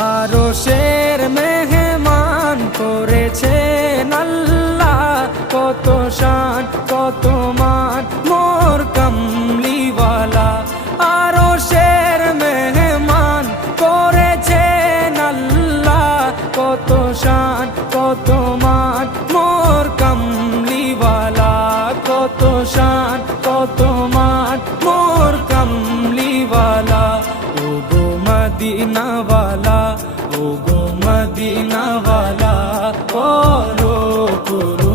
আরশের মেহমান করেছেন আল্লাহ, কত শান কত মান মোর কামলিওয়ালা। আরশের মেহমান করেছেন আল্লাহ, কত শান কত মান মোর কামলিওয়ালা, কত শান কত মান মোর কামলিওয়ালা। ও গো মদিনাওয়ালা, ও গো মদিনাওয়ালা, করো